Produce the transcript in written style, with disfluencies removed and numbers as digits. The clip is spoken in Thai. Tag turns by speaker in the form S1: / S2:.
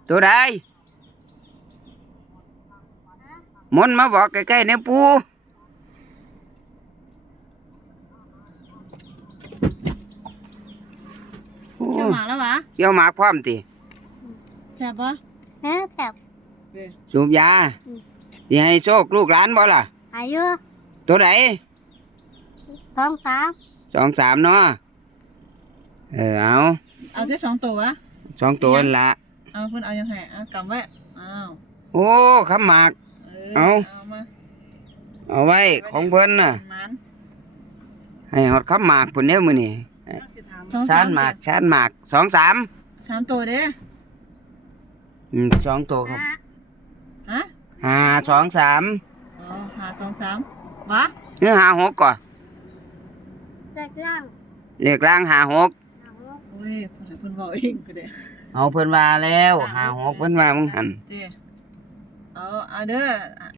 S1: ตัวใดมนต์มาบอกใกล้ๆเนี่ยปูโอ้
S2: เกี่ยวหมากแล้ววะ
S1: เกี่ยวหมากพร้อมติ
S2: แซ่บปะ
S3: แบบ
S1: สูบยาสิให้โชคลูกหลานบ่ล่ะ
S3: อายุ
S1: ตัวใด
S3: 23
S1: 2 3เนาะเอา
S2: เอาได้2 ตัววะ
S1: 2ตัวนั่นละ
S2: เอาเพิ่นเอายังไงเอากำไว้อ้าว
S1: โอ้คำหมาก เอา
S2: มา
S1: เอาไว้ของเพิ่นน่ะ
S2: มัน
S1: ให้ฮอดคำหมากพุ่นเด้อมื้อนี้ ชานหมากชานหมาก2 3
S2: 3 ตัวเด้
S1: 2ตัวครับ
S2: ฮะ
S1: 5 2 3
S2: อ๋อ5 2 3วะ
S1: หรือ5 6ก่อน
S3: เด็กล่าง
S1: เลขล่าง5 6
S2: โอ้ยเพิ่นบอกเองก็ได้
S1: เอาเพิ่นว่าแล้ว5 6เพิ่นว่ามึงหัน
S2: เจ้เอาเด้อ